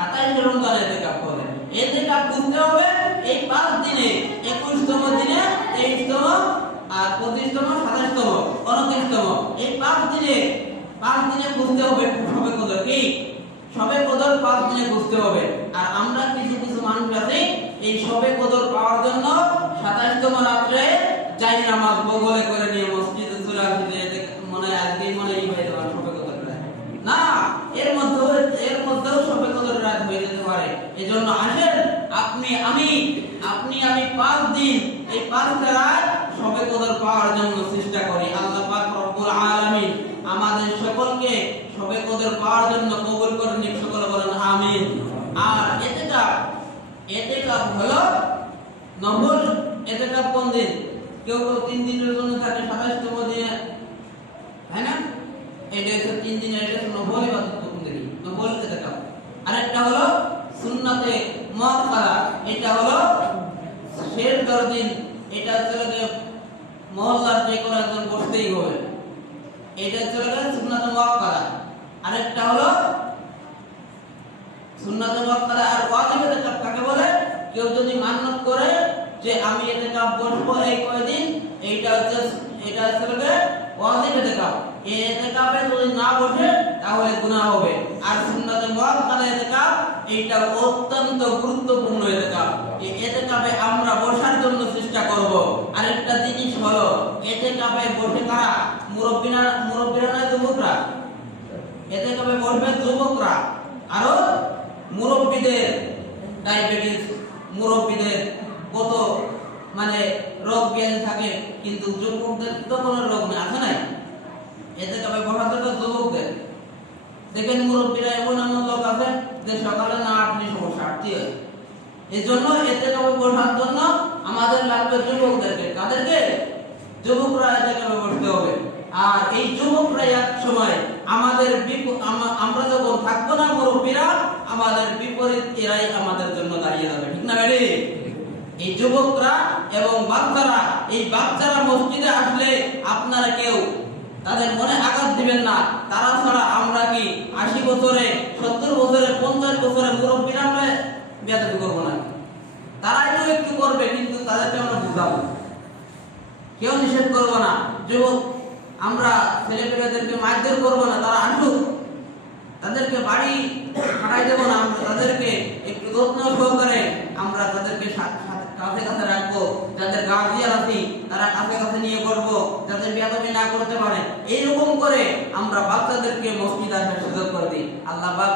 27 রমজান ইতিকাফ করে। ইতিকাফ বুঝতে হবে এই 5 দিনে, 21তম দিনে, 23তম আর 25তম, 27তম, 29তম, এই 5 দিনে বুঝতে হবে সবে কদর কি, সবে কদর 5 দিনে বুঝতে হবে। আর আমরা কিছু কিছু মানুষ আছে এই সবে কদর পাওয়ার জন্য 27তম রাতে যাই নামাজ বগলে করে নিয়ে মসজিদে চলে আসে, মনে আজকেই মনে এই হয়ে যাবে সবে কদর রাত। না, এর মধ্যেও সবে কদর রাত হয়ে যেতে পারে। এজন্য আসেন আপনি আমি 5 দিন, এই 5 রাত সবে কদর পাওয়ার জন্য চেষ্টা করি। আল্লাহ পাক রব্বুল আলামিন আমাদের সকলকে সবে কদর পাওয়ার জন্য কবুল করে নিন, সকলে বলেন আমিন। আর ইতিকাফ হলো নফল ইতিকাফ। কোন দিন? কেউ 3 দিনের জন্য থাকে 27তম দিনে, তাই না? এটা হচ্ছে 3 দিনের, এটা নফল ইবাদত। কোন দিন? নফল ইতিকাফ। আরেকটা হলো সুন্নাতে মুআক্কাদা, এটা হলো শেষ 10 দিন, এটা হচ্ছে মহল্লার যে কোনো একজন বসতেই হবে, এটা হচ্ছে সুন্নাতে মুআক্কাদা। আরেকটা হলো সুন্নাতে মুআক্কাদা। আর ওয়াজিব ইতিকাফ কাকে বলে? কেউ যদি মান্নত করে যে আমি ইতিকাফ বসবো এই কয়দিন, এটা হচ্ছে ওয়াজিব ইতিকাফ। এই ইতিকাফে যদি না বসে তাহলে গুনাহ হবে। আর সুন্নাতে মুআক্কাদা ইতিকাফ এটা অত্যন্ত গুরুত্বপূর্ণ ইতিকাফ। এই ইতিকাফে আমরা বসার জন্য চেষ্টা করব। আরেকটা জিনিস হলো ইতিকাফে বসে কারা? মুরব্বিরা না যুবকরা? ইতিকাফে বসবে যুবকরা। আরো মুরব্বিদের ডায়াবেটিস, মুরব্বিদের কত রোগ ব্যাধি থাকে, কিন্তু যুবকদের তো কোনো রোগ নেই, আছে নাই? ইতিকাফে বসাতে তো যুবকদের। দেখেন মুরব্বিরা এমন লোক আছে যে সকালে না আপনি সমস্যা আটটি হয়। এই জন্য ইতিকাফে বসার জন্য আমাদের লাগবে যুবকদেরকে। কাদেরকে? যুবকরা ইতিকাফে বসতে হবে। আর এই যুবকরা এক সময় আমাদের আমরা যখন থাকবো না মুরব্বিরা, আমাদের বিপরীত এরাই আমাদের জন্য দাঁড়িয়ে যাবে, ঠিক না বেড়ে? এই যুবকরা এবং বাচ্চারা মসজিদে আসলে আপনারা কেউ তাদের মনে আঘাত দিবেন না। তারা ছাড়া আমরা কি 80 বছরে, 70 বছরে, 50 বছরে মুরব্বিরা আমরা বেয়াদবি করবো না? তারা একটু করবে, কিন্তু তাদেরকে আমরা বুঝাবো, কেউ নিষেধ করবো না। যুবক আমরা ছেলেপেলেদেরকে মারধর করবো না, তারা আসুক, তাদেরকে বাড়ি পাঠাই দেবো না, আমরা তাদেরকে একটু যত্ন সহকারে আমরা তাদেরকে কাছে রাখবো। যাদের গার্জিয়ান আছে তারা কাছে নিয়ে করবো, যাতে বেয়াদবি না করতে পারে। এইরকম করে আমরা বাচ্চাদেরকে মসজিদে আসার সুযোগ করে দিই। আল্লাহ পাক